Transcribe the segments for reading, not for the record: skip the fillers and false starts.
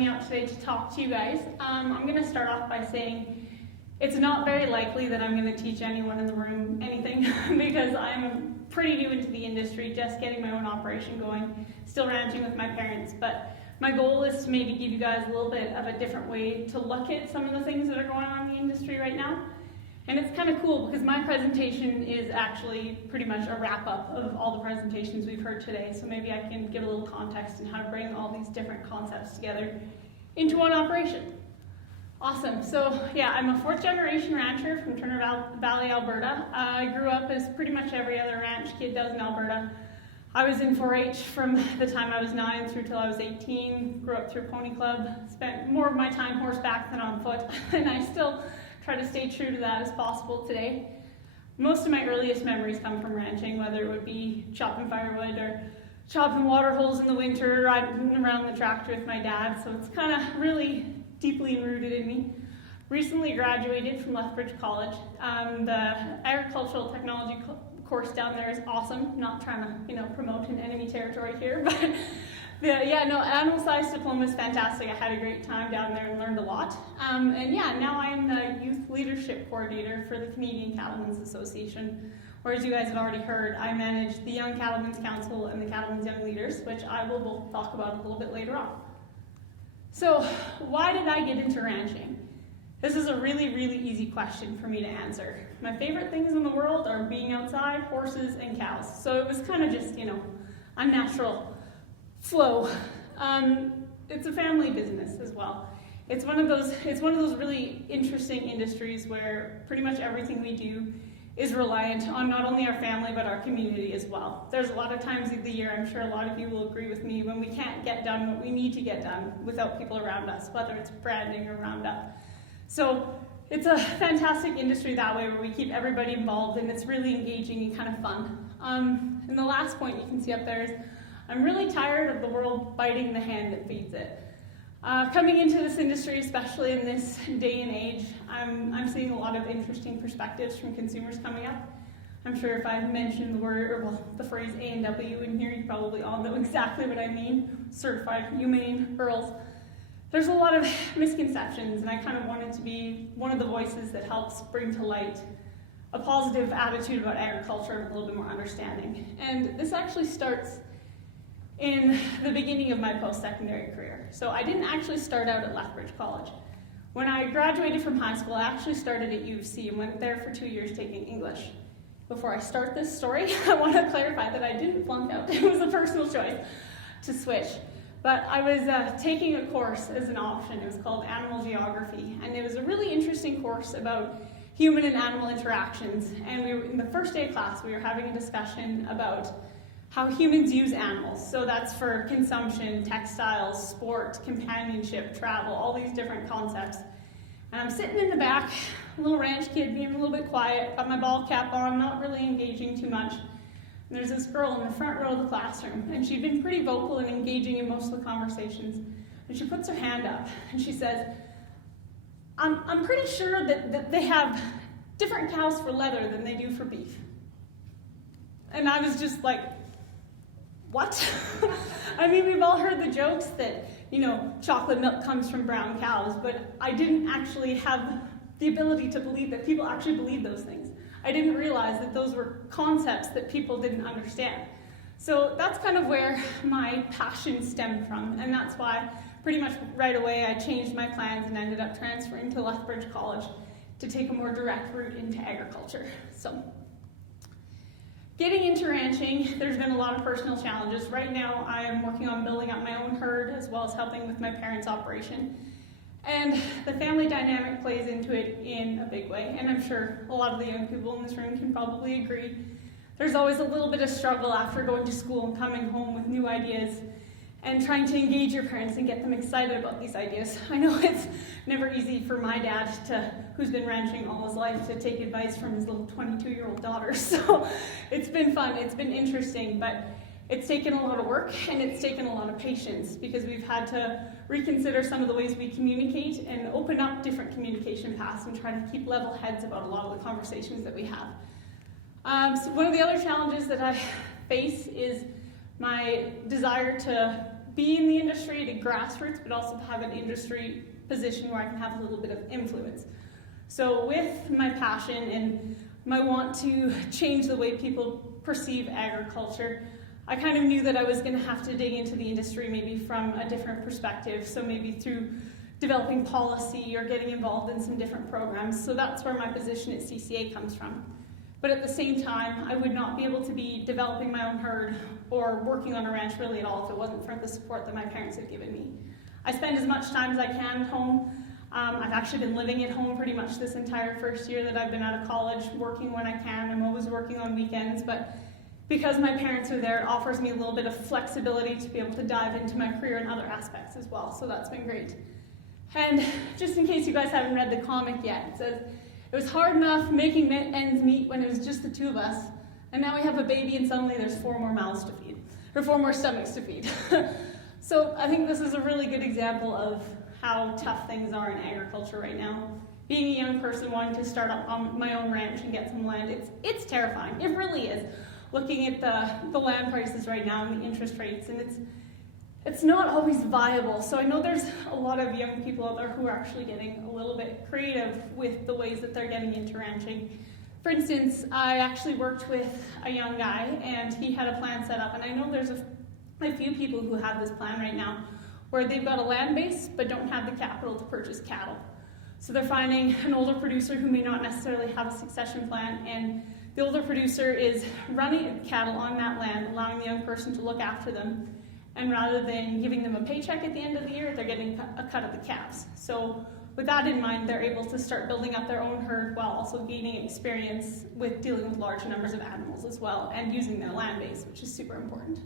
me out today to talk to you guys. I'm going to start off by saying it's not very likely that I'm going to teach anyone in the room anything because I'm pretty new into the industry, just getting my own operation going, still ranching with my parents. But my goal is to maybe give you guys a little bit of a different way to look at some of the things that are going on in the industry right now. And it's kind of cool because my presentation is actually pretty much a wrap-up of all the presentations we've heard today. So maybe I can give a little context on how to bring all these different concepts together into one operation. Awesome. So yeah, I'm a fourth generation rancher from Turner Valley, Alberta. I grew up as pretty much every other ranch kid does in Alberta. I was in 4-H from the time I was 9 through till I was 18. Grew up through Pony Club. Spent more of my time horseback than on foot, and I still try to stay true to that as possible today. Most of my earliest memories come from ranching, whether it would be chopping firewood or chopping water holes in the winter, riding around the tractor with my dad, so it's kind of really deeply rooted in me. Recently graduated from Lethbridge College. The agricultural technology course down there is awesome. Not trying to, promote an enemy territory here, but animal science diploma is fantastic. I had a great time down there and learned a lot. Now I'm the youth leadership coordinator for the Canadian Cattlemen's Association, where, as you guys have already heard, I manage the Young Cattlemen's Council and the Cattlemen's Young Leaders, which I will both talk about a little bit later on. So, why did I get into ranching? This is a really, really easy question for me to answer. My favorite things in the world are being outside, horses, and cows. So it was kind of just, a natural flow. It's a family business as well. It's one of those really interesting industries where pretty much everything we do is reliant on not only our family but our community as well. There's a lot of times of the year, I'm sure a lot of you will agree with me, when we can't get done what we need to get done without people around us, whether it's branding or roundup. So it's a fantastic industry that way, where we keep everybody involved and it's really engaging and kind of fun. And the last point you can see up there is I'm really tired of the world biting the hand that feeds it. Coming into this industry, especially in this day and age, I'm seeing a lot of interesting perspectives from consumers coming up. I'm sure if I mention the phrase A&W in here, you probably all know exactly what I mean. Certified humane Earls. There's a lot of misconceptions, and I kind of wanted to be one of the voices that helps bring to light a positive attitude about agriculture and a little bit more understanding. And this actually starts in the beginning of my post-secondary career. So I didn't actually start out at Lethbridge College. When I graduated from high school, I actually started at U of C and went there for 2 years taking English. Before I start this story, I want to clarify that I didn't flunk out. It was a personal choice to switch. But I was taking a course as an option. It was called Animal Geography, and it was a really interesting course about human and animal interactions. And in the first day of class, we were having a discussion about how humans use animals. So that's for consumption, textiles, sport, companionship, travel, all these different concepts. And I'm sitting in the back, a little ranch kid, being a little bit quiet, got my ball cap on, not really engaging too much. And there's this girl in the front row of the classroom, and she'd been pretty vocal and engaging in most of the conversations. And she puts her hand up, and she says, I'm pretty sure that they have different cows for leather than they do for beef. And I was just like, what? I mean, we've all heard the jokes that, chocolate milk comes from brown cows, but I didn't actually have the ability to believe that people actually believe those things. I didn't realize that those were concepts that people didn't understand. So that's kind of where my passion stemmed from, and that's why pretty much right away I changed my plans and ended up transferring to Lethbridge College to take a more direct route into agriculture. So, getting into ranching, there's been a lot of personal challenges. Right now, I am working on building up my own herd as well as helping with my parents' operation. And the family dynamic plays into it in a big way. And I'm sure a lot of the young people in this room can probably agree. There's always a little bit of struggle after going to school and coming home with new ideas and trying to engage your parents and get them excited about these ideas. I know it's never easy for my dad, who's been ranching all his life, to take advice from his little 22-year-old daughter. So it's been fun, it's been interesting, but it's taken a lot of work and it's taken a lot of patience because we've had to reconsider some of the ways we communicate and open up different communication paths and try to keep level heads about a lot of the conversations that we have. So one of the other challenges that I face is my desire to be in the industry at a grassroots, but also have an industry position where I can have a little bit of influence. So with my passion and my want to change the way people perceive agriculture, I kind of knew that I was going to have to dig into the industry maybe from a different perspective, so maybe through developing policy or getting involved in some different programs. So that's where my position at CCA comes from. But at the same time, I would not be able to be developing my own herd or working on a ranch really at all if it wasn't for the support that my parents have given me. I spend as much time as I can at home. I've actually been living at home pretty much this entire first year that I've been out of college, working when I can. I'm always working on weekends, but because my parents are there, it offers me a little bit of flexibility to be able to dive into my career and other aspects as well, so that's been great. And just in case you guys haven't read the comic yet, it says, it was hard enough making ends meet when it was just the two of us, and now we have a baby and suddenly there's 4 more mouths to feed, or 4 more stomachs to feed. So I think this is a really good example of how tough things are in agriculture right now. Being a young person wanting to start up on my own ranch and get some land, it's terrifying, it really is. Looking at the land prices right now and the interest rates, and it's not always viable. So I know there's a lot of young people out there who are actually getting a little bit creative with the ways that they're getting into ranching. For instance, I actually worked with a young guy and he had a plan set up, and I know there's a few people who have this plan right now where they've got a land base but don't have the capital to purchase cattle. So they're finding an older producer who may not necessarily have a succession plan, and the older producer is running cattle on that land, allowing the young person to look after them. And rather than giving them a paycheck at the end of the year, they're getting a cut of the calves. So with that in mind, they're able to start building up their own herd while also gaining experience with dealing with large numbers of animals as well, and using their land base, which is super important.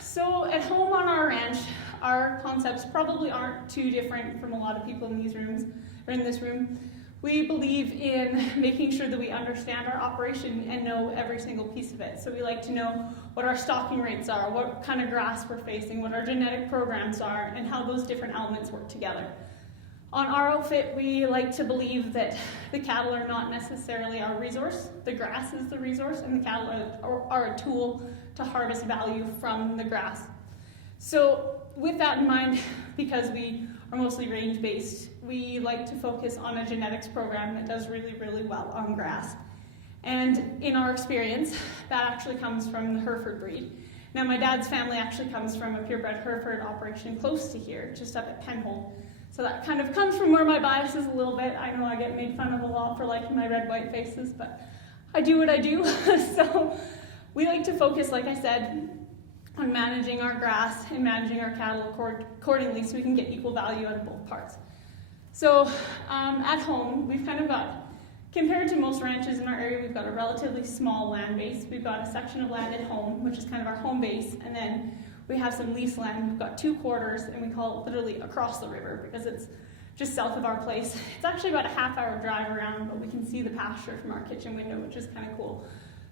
So at home on our ranch, our concepts probably aren't too different from a lot of people in these rooms, or in this room. We believe in making sure that we understand our operation and know every single piece of it. So we like to know what our stocking rates are, what kind of grass we're facing, what our genetic programs are, and how those different elements work together. On our outfit, we like to believe that the cattle are not necessarily our resource. The grass is the resource, and the cattle are a tool to harvest value from the grass. So with that in mind, because we are mostly range-based, we like to focus on a genetics program that does really, really well on grass. And in our experience, that actually comes from the Hereford breed. Now, my dad's family actually comes from a purebred Hereford operation close to here, just up at Penhold. So that kind of comes from where my bias is a little bit. I know I get made fun of a lot for liking my red-white faces, but I do what I do. So we like to focus, like I said, on managing our grass and managing our cattle accordingly so we can get equal value out of both parts. So at home, we've kind of got, compared to most ranches in our area, we've got a relatively small land base. We've got a section of land at home, which is kind of our home base, and then we have some lease land. We've got 2 quarters, and we call it literally across the river because it's just south of our place. It's actually about a half-hour drive around, but we can see the pasture from our kitchen window, which is kind of cool.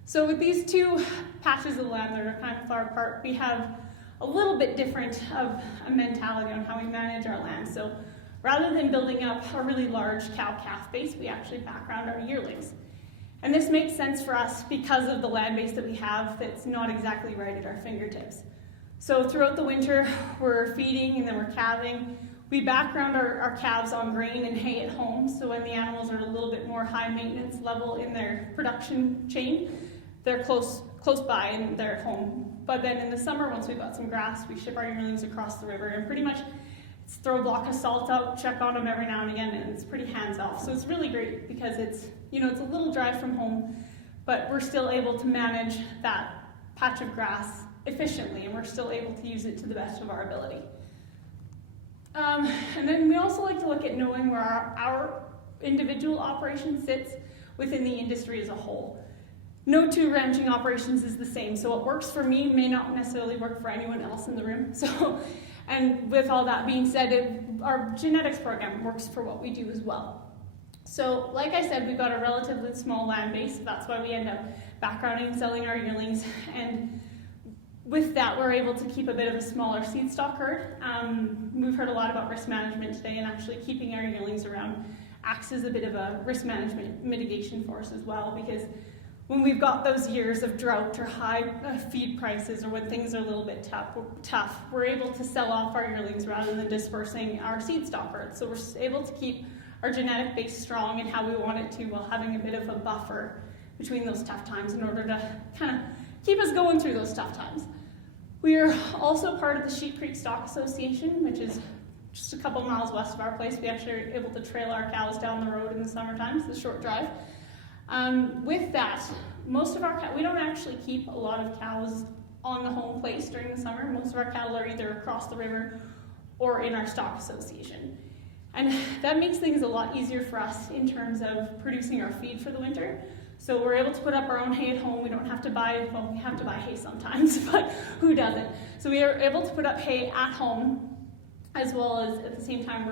So with these 2 patches of land that are kind of far apart, we have a little bit different of a mentality on how we manage our land. So rather than building up a really large cow-calf base, we actually background our yearlings. And this makes sense for us because of the land base that we have that's not exactly right at our fingertips. So throughout the winter, we're feeding and then we're calving. We background our calves on grain and hay at home, so when the animals are a little bit more high maintenance level in their production chain, they're close by and they're at home. But then in the summer, once we've got some grass, we ship our yearlings across the river, and pretty much throw a block of salt out, check on them every now and again, and it's pretty hands-off. So it's really great because it's a little drive from home, but we're still able to manage that patch of grass efficiently, and we're still able to use it to the best of our ability. And then we also like to look at knowing where our individual operation sits within the industry as a whole. No 2 ranching operations is the same, so what works for me may not necessarily work for anyone else in the room. So, and with all that being said, our genetics program works for what we do as well. So, like I said, we've got a relatively small land base, so that's why we end up backgrounding and selling our yearlings, and with that, we're able to keep a bit of a smaller seed stock herd. We've heard a lot about risk management today, and actually keeping our yearlings around acts as a bit of a risk management mitigation for us as well, because when we've got those years of drought or high feed prices, or when things are a little bit tough, we're able to sell off our yearlings rather than dispersing our seed stock birds. So we're able to keep our genetic base strong and how we want it to, while having a bit of a buffer between those tough times in order to kind of keep us going through those tough times. We are also part of the Sheep Creek Stock Association, which is just a couple miles west of our place. We actually are able to trail our cows down the road in the summertime. It's a short drive. With that, most of our we don't actually keep a lot of cows on the home place during the summer. Most of our cattle are either across the river or in our stock association. And that makes things a lot easier for us in terms of producing our feed for the winter. So we're able to put up our own hay at home. We don't have to buy, well, we have to buy hay sometimes, but who doesn't? So we are able to put up hay at home, as well as at the same time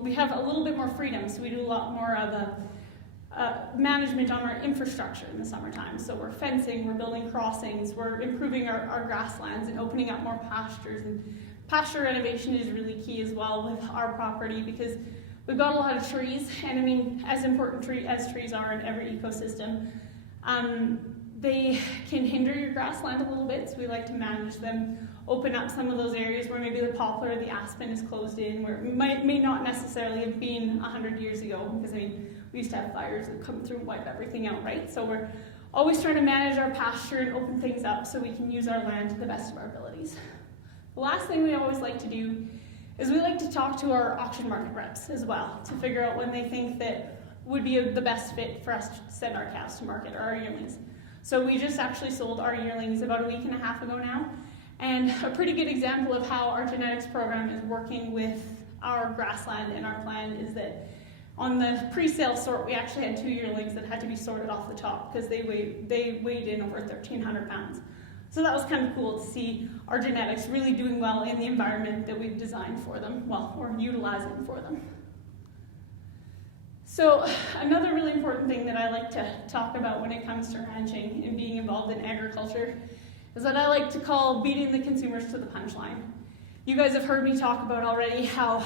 we have a little bit more freedom. So we do a lot more of a management on our infrastructure in the summertime. So we're fencing, we're building crossings, we're improving our grasslands and opening up more pastures. And pasture renovation is really key as well with our property, because we've got a lot of trees, and I mean, as important as trees are in every ecosystem, they can hinder your grassland a little bit, so we like to manage them, open up some of those areas where maybe the poplar or the aspen is closed in, where it may not necessarily have been 100 years ago, because I mean, we used to have fires that come through and wipe everything out, right? So we're always trying to manage our pasture and open things up so we can use our land to the best of our abilities. The last thing we always like to do is we like to talk to our auction market reps as well to figure out when they think that would be the best fit for us to send our calves to market, or our yearlings. So we just actually sold our yearlings about a week and a half ago now, and a pretty good example of how our genetics program is working with our grassland and our plan is that on the pre-sale sort, we actually had 2 yearlings that had to be sorted off the top because they weighed in over 1,300 pounds. So that was kind of cool to see our genetics really doing well in the environment that we've designed for them, well, or utilizing for them. So another really important thing that I like to talk about when it comes to ranching and being involved in agriculture is that I like to call beating the consumers to the punchline. You guys have heard me talk about already how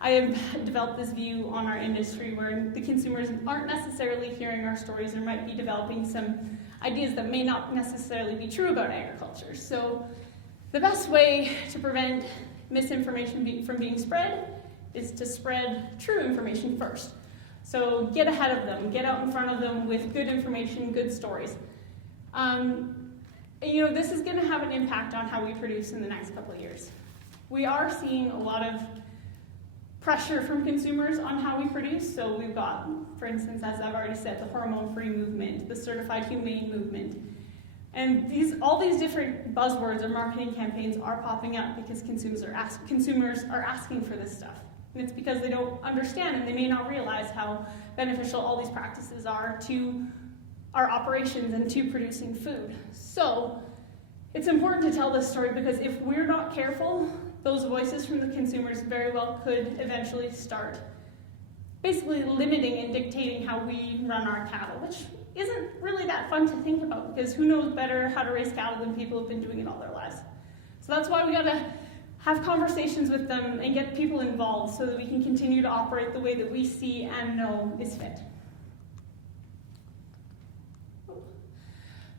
I have developed this view on our industry where the consumers aren't necessarily hearing our stories or might be developing some ideas that may not necessarily be true about agriculture. So the best way to prevent misinformation from being spread is to spread true information first. So get ahead of them, get out in front of them with good information, good stories. This is going to have an impact on how we produce in the next couple of years. We are seeing a lot of pressure from consumers on how we produce. So we've got, for instance, as I've already said, the hormone-free movement, the certified humane movement. And all these different buzzwords or marketing campaigns are popping up because consumers are asking for this stuff. And it's because they don't understand and they may not realize how beneficial all these practices are to our operations and to producing food. So it's important to tell this story because if we're not careful, those voices from the consumers very well could eventually start basically limiting and dictating how we run our cattle, which isn't really that fun to think about because who knows better how to raise cattle than people who've been doing it all their lives. So that's why we gotta have conversations with them and get people involved so that we can continue to operate the way that we see and know is fit.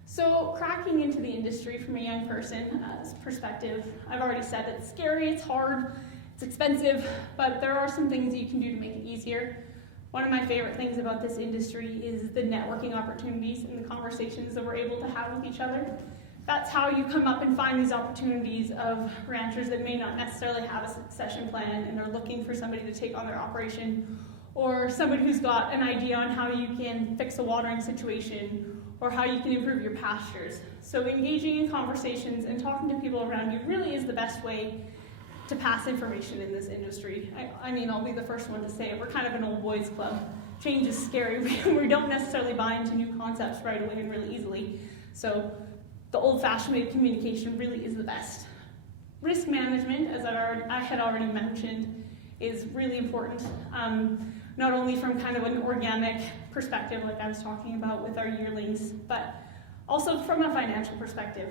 So cracking into the industry from a young person's perspective, I've already said it's scary, it's hard, it's expensive, but there are some things you can do to make it easier. One of my favorite things about this industry is the networking opportunities and the conversations that we're able to have with each other. That's how you come up and find these opportunities of ranchers that may not necessarily have a succession plan and are looking for somebody to take on their operation, or somebody who's got an idea on how you can fix a watering situation or how you can improve your pastures. So engaging in conversations and talking to people around you really is the best way to pass information in this industry. I mean, I'll be the first one to say it. We're kind of an old boys club. Change is scary. We don't necessarily buy into new concepts right away and really easily. So the old-fashioned way of communication really is the best. Risk management, as I had already mentioned, is really important. Not only from kind of an organic perspective, like I was talking about with our yearlings, but also from a financial perspective.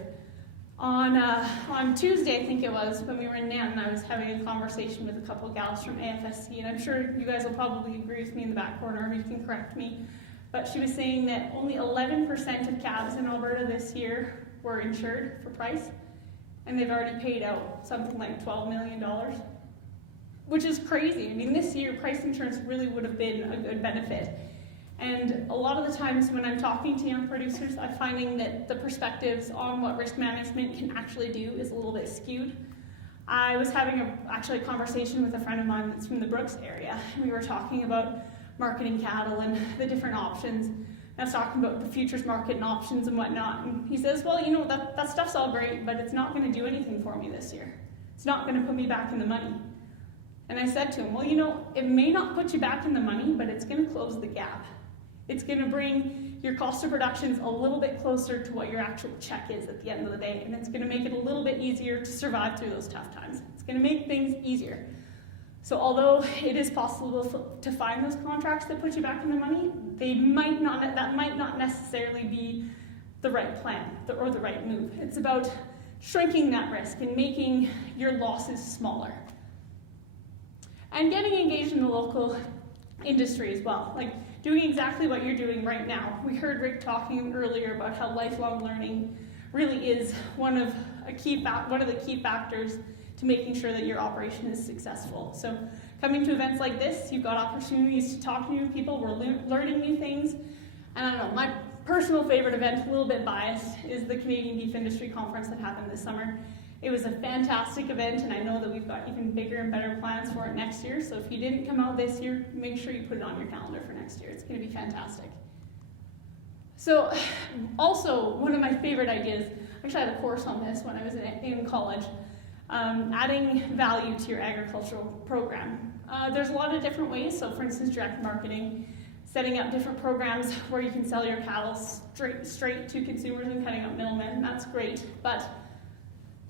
On Tuesday, I think it was, when we were in Nanton, I was having a conversation with a couple gals from AFSC, and I'm sure you guys will probably agree with me in the back corner, or you can correct me. but she was saying that only 11% of cabs in Alberta this year were insured for price, and they've already paid out something like $12 million, which is crazy. I mean, this year, price insurance really would have been a good benefit. And a lot of the times when I'm talking to young producers, I'm finding that the perspectives on what risk management can actually do is a little bit skewed. I was having a conversation with a friend of mine that's from the Brooks area, and we were talking about marketing cattle and the different options. And I was talking about the futures market and options and whatnot, and he says, well, you know, that stuff's all great, but it's not going to do anything for me this year. It's not going to put me back in the money. And I said to him, well, you know, it may not put you back in the money, but it's going to close the gap. It's going to bring your cost of productions a little bit closer to what your actual check is at the end of the day, and it's going to make it a little bit easier to survive through those tough times. It's going to make things easier. So although it is possible to find those contracts that put you back in the money, that might not necessarily be the right plan or the right move. It's about shrinking that risk and making your losses smaller. And getting engaged in the local industry as well. Like, doing exactly what you're doing right now. We heard Rick talking earlier about how lifelong learning really is one of the key factors to making sure that your operation is successful. So coming to events like this, you've got opportunities to talk to new people, we're learning new things. And I don't know, my personal favorite event, a little bit biased, is the Canadian Beef Industry Conference that happened this summer. It was a fantastic event, and I know that we've got even bigger and better plans for it next year. So if you didn't come out this year, make sure you put it on your calendar for next year. It's going to be fantastic. So also, one of my favorite ideas, actually I had a course on this when I was in college, adding value to your agricultural program. There's a lot of different ways. So for instance, direct marketing, setting up different programs where you can sell your cattle straight to consumers and cutting out middlemen. That's great. But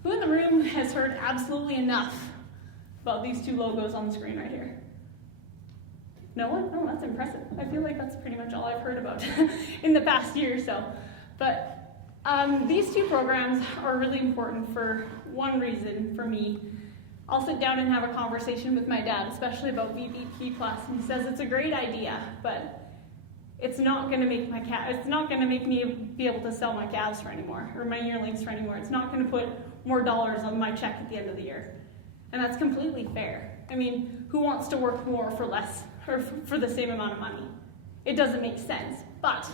who in the room has heard absolutely enough about these two logos on the screen right here? No one? Oh, that's impressive. I feel like that's pretty much all I've heard about in the past year or so. But these two programs are really important for one reason for me. I'll sit down and have a conversation with my dad, especially about VBP+, and he says it's a great idea, but it's not going to make me be able to sell my calves for anymore, or my yearlings for anymore. It's not going to put more dollars on my check at the end of the year. And that's completely fair. I mean, who wants to work more for less, or for the same amount of money? It doesn't make sense. But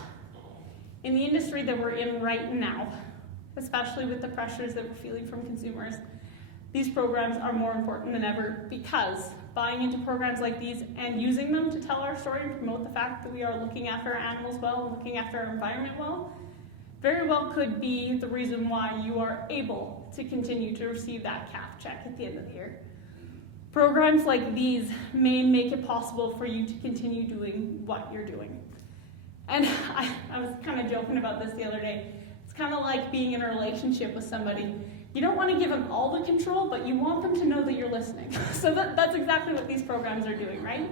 in the industry that we're in right now, especially with the pressures that we're feeling from consumers, these programs are more important than ever, because buying into programs like these and using them to tell our story and promote the fact that we are looking after our animals well and looking after our environment well, very well could be the reason why you are able to continue to receive that calf check at the end of the year. Programs like these may make it possible for you to continue doing what you're doing. And I was kind of joking about this the other day. It's kind of like being in a relationship with somebody. You don't want to give them all the control, but you want them to know that you're listening. So that's exactly what these programs are doing, right?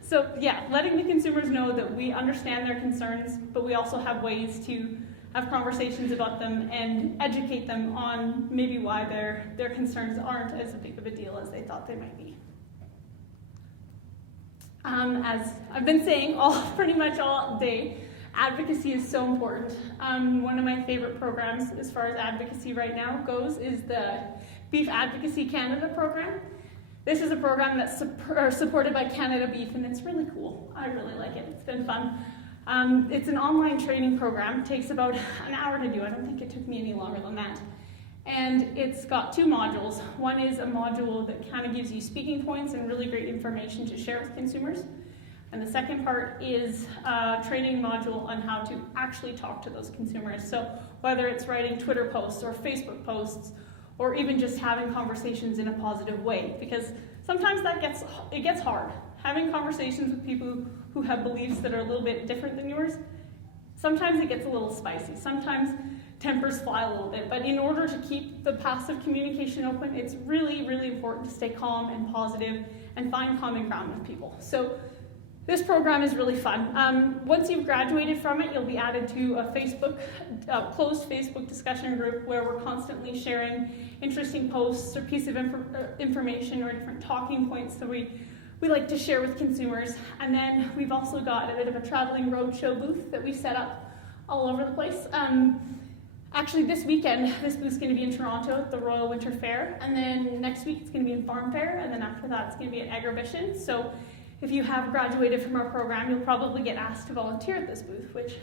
So yeah, letting the consumers know that we understand their concerns, but we also have ways to have conversations about them and educate them on maybe why their concerns aren't as big of a deal as they thought they might be. As I've been saying pretty much all day, advocacy is so important. One of my favorite programs as far as advocacy right now goes is the Beef Advocacy Canada program. This is a program that's supported by Canada Beef, and it's really cool. I really like it. It's been fun. It's an online training program. It takes about an hour to do. I don't think it took me any longer than that. And it's got two modules. One is a module that kind of gives you speaking points and really great information to share with consumers. And the second part is a training module on how to actually talk to those consumers. So whether it's writing Twitter posts or Facebook posts, or even just having conversations in a positive way, because sometimes it gets hard. Having conversations with people who have beliefs that are a little bit different than yours, sometimes it gets a little spicy. Sometimes tempers fly a little bit, but in order to keep the passive communication open, it's really, really important to stay calm and positive and find common ground with people. So this program is really fun. Once you've graduated from it, you'll be added to a closed Facebook discussion group where we're constantly sharing interesting posts or pieces of information or different talking points that we we like to share with consumers. And then we've also got a bit of a traveling roadshow booth that we set up all over the place. Actually, this weekend, this booth's going to be in Toronto at the Royal Winter Fair, and then next week it's going to be in Farm Fair, and then after that it's going to be at Agribition. So if you have graduated from our program, you'll probably get asked to volunteer at this booth, which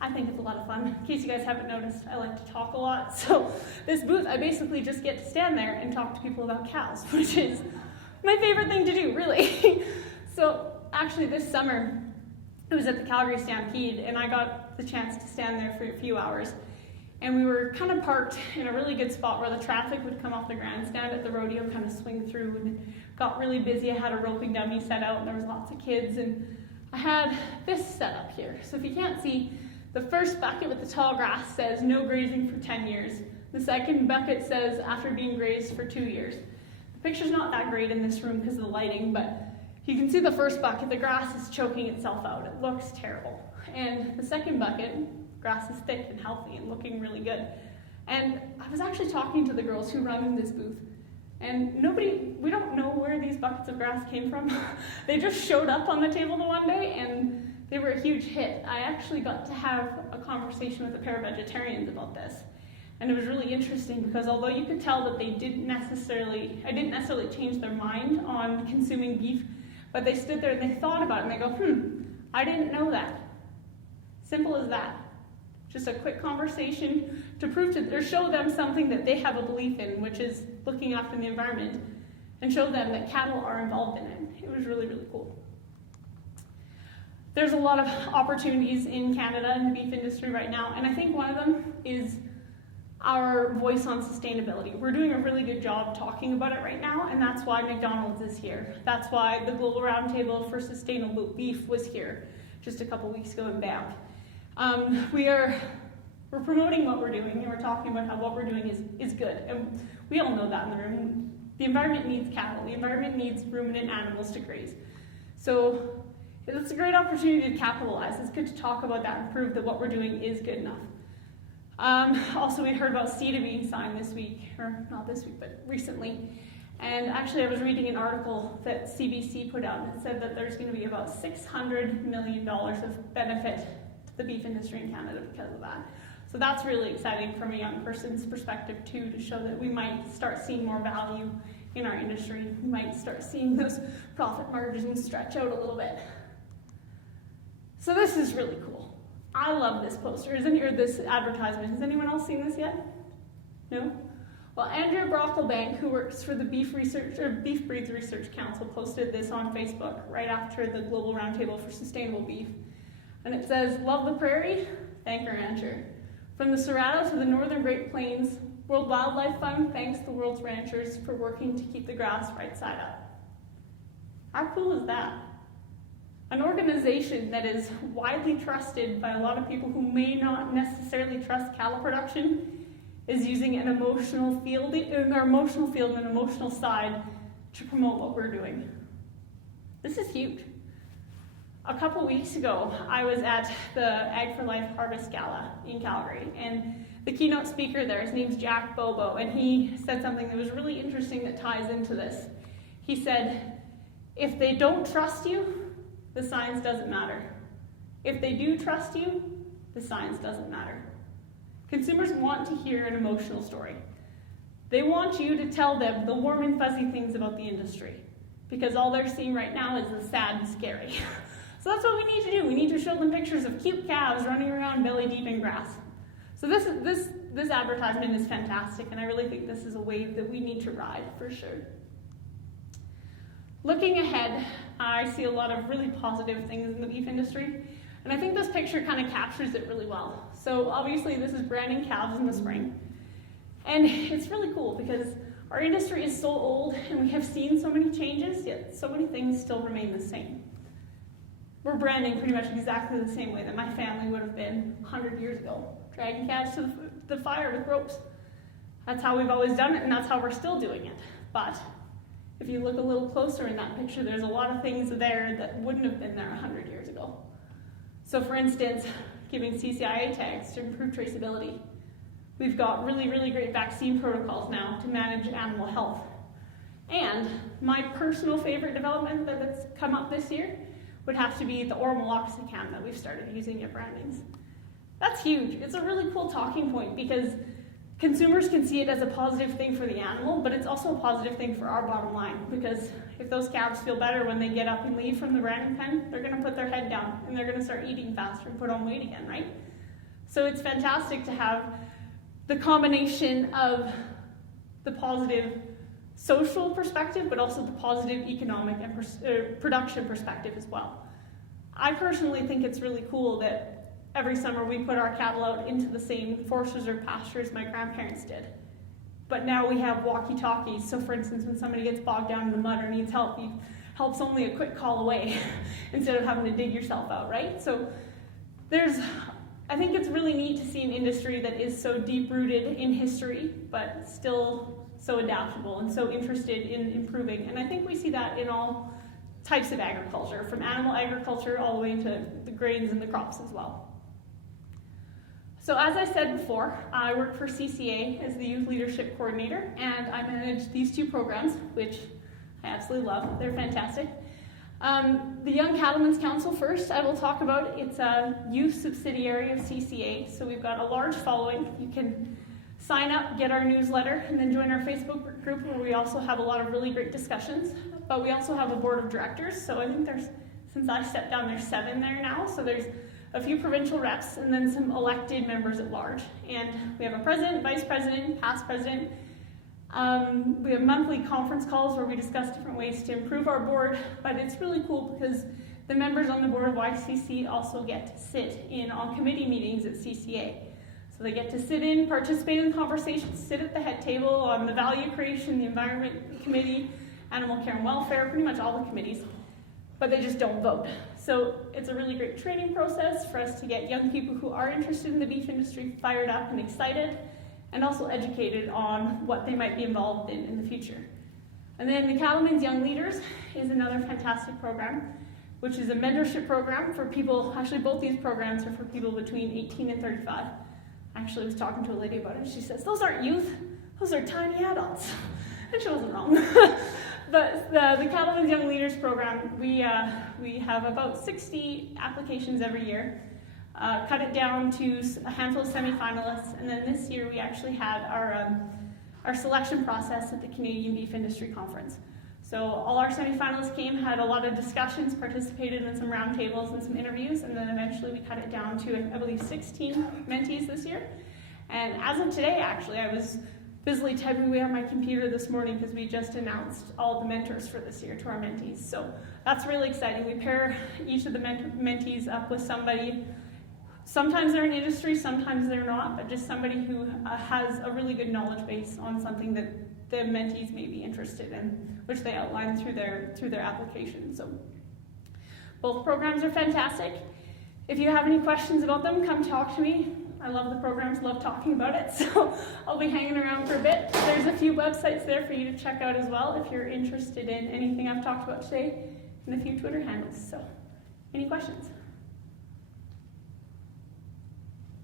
I think is a lot of fun. In case you guys haven't noticed, I like to talk a lot. So this booth, I basically just get to stand there and talk to people about cows, which is my favorite thing to do, really. So actually this summer, it was at the Calgary Stampede, and I got the chance to stand there for a few hours. And we were kind of parked in a really good spot where the traffic would come off the grandstand at the rodeo, kind of swing through, and it got really busy. I had a roping dummy set out, and there was lots of kids, and I had this set up here. So if you can't see, the first bucket with the tall grass says no grazing for 10 years. The second bucket says after being grazed for 2 years. The picture's not that great in this room because of the lighting, but you can see the first bucket, the grass is choking itself out. It looks terrible. And the second bucket, grass is thick and healthy and looking really good. And I was actually talking to the girls who run this booth, and we don't know where these buckets of grass came from. They just showed up on the table the one day, and they were a huge hit. I actually got to have a conversation with a pair of vegetarians about this. And it was really interesting because although you could tell that I didn't necessarily change their mind on consuming beef, but they stood there and they thought about it and they go, I didn't know that. Simple as that. Just a quick conversation to prove or show them something that they have a belief in, which is looking after the environment, and show them that cattle are involved in it. It was really, really cool. There's a lot of opportunities in Canada in the beef industry right now, and I think one of them is our voice on sustainability. We're doing a really good job talking about it right now, and that's why McDonald's is here. That's why the Global Roundtable for Sustainable Beef was here just a couple weeks ago in Banff. We're promoting what we're doing, and we're talking about how what we're doing is good. And we all know that in the room. The environment needs cattle. The environment needs ruminant animals to graze. So it's a great opportunity to capitalize. It's good to talk about that and prove that what we're doing is good enough. Also, we heard about CETA being signed this week, or not this week, but recently. And actually, I was reading an article that CBC put out that said that there's going to be about $600 million of benefit to the beef industry in Canada because of that. So that's really exciting from a young person's perspective too, to show that we might start seeing more value in our industry. We might start seeing those profit margins stretch out a little bit. So this is really cool. I love this poster, or this advertisement. Has anyone else seen this yet? No? Well, Andrea Brocklebank, who works for the Beef Breeds Research Council, posted this on Facebook right after the Global Roundtable for Sustainable Beef. And it says, "Love the prairie? Thank a rancher. From the Cerrado to the northern Great Plains, World Wildlife Fund thanks the world's ranchers for working to keep the grass right side up." How cool is that? An organization that is widely trusted by a lot of people who may not necessarily trust cattle production is using an emotional field and an emotional side to promote what we're doing. This is huge. A couple weeks ago, I was at the Ag for Life Harvest Gala in Calgary, and the keynote speaker there, his name's Jack Bobo, and he said something that was really interesting that ties into this. He said, if they don't trust you, the science doesn't matter. If they do trust you, the science doesn't matter. Consumers want to hear an emotional story. They want you to tell them the warm and fuzzy things about the industry, because all they're seeing right now is the sad and scary. So that's what we need to do. We need to show them pictures of cute calves running around belly deep in grass. So this advertisement is fantastic, and I really think this is a wave that we need to ride for sure. Looking ahead, I see a lot of really positive things in the beef industry, and I think this picture kind of captures it really well. So obviously this is branding calves in the spring, and it's really cool because our industry is so old and we have seen so many changes, yet so many things still remain the same. We're branding pretty much exactly the same way that my family would have been 100 years ago, dragging calves to the fire with ropes. That's how we've always done it, and that's how we're still doing it. But if you look a little closer in that picture, there's a lot of things there that wouldn't have been there 100 years ago. So for instance, giving CCIA tags to improve traceability. We've got really, really great vaccine protocols now to manage animal health. And my personal favorite development that's come up this year would have to be the oral meloxicam that we've started using at Brandings. That's huge. It's a really cool talking point because consumers can see it as a positive thing for the animal, but it's also a positive thing for our bottom line, because if those calves feel better when they get up and leave from the branding pen, they're going to put their head down and they're going to start eating faster and put on weight again, right? So it's fantastic to have the combination of the positive social perspective, but also the positive economic and production perspective as well. I personally think it's really cool that every summer we put our cattle out into the same forest reserve pastures my grandparents did. But now we have walkie-talkies, so for instance, when somebody gets bogged down in the mud or needs help, help's only a quick call away instead of having to dig yourself out, right? So I think it's really neat to see an industry that is so deep-rooted in history, but still so adaptable and so interested in improving. And I think we see that in all types of agriculture, from animal agriculture all the way to the grains and the crops as well. So as I said before, I work for CCA as the Youth Leadership Coordinator, and I manage these two programs, which I absolutely love. They're fantastic. The Young Cattlemen's Council first, I will talk about. It's a youth subsidiary of CCA, so we've got a large following. You can sign up, get our newsletter, and then join our Facebook group where we also have a lot of really great discussions. But we also have a board of directors, so I think since I stepped down, there's 7 there now, so there's a few provincial reps, and then some elected members at large. And we have a president, vice president, past president. We have monthly conference calls where we discuss different ways to improve our board, but it's really cool because the members on the board of YCC also get to sit in on committee meetings at CCA. So they get to sit in, participate in conversations, sit at the head table on the value creation, the environment committee, animal care and welfare, pretty much all the committees, but they just don't vote. So it's a really great training process for us to get young people who are interested in the beef industry fired up and excited, and also educated on what they might be involved in the future. And then the Cattlemen's Young Leaders is another fantastic program, which is a mentorship program for people. Actually, both these programs are for people between 18 and 35. I actually was talking to a lady about it, and she says, those aren't youth, those are tiny adults. And she wasn't wrong. But the Cattlemen's Young Leaders program, we have about 60 applications every year, cut it down to a handful of semi-finalists, and then this year we actually had our selection process at the Canadian Beef Industry Conference. So all our semi-finalists came, had a lot of discussions, participated in some roundtables and some interviews, and then eventually we cut it down to, I believe, 16 mentees this year. And as of today, actually, I was busily typing away on my computer this morning because we just announced all the mentors for this year to our mentees. So that's really exciting. We pair each of the mentees up with somebody. Sometimes they're in industry, sometimes they're not, but just somebody who has a really good knowledge base on something that the mentees may be interested in, which they outline through their application. So both programs are fantastic. If you have any questions about them, come talk to me. I love the programs, love talking about it, so I'll be hanging around for a bit. There's a few websites there for you to check out as well if you're interested in anything I've talked about today, and a few Twitter handles. So, any questions?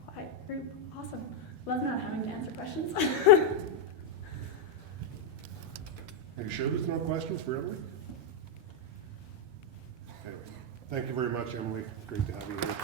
Quiet group, awesome. Love not having to answer questions. Are you sure there's no questions for Emily? Okay. Thank you very much, Emily. Great to have you here.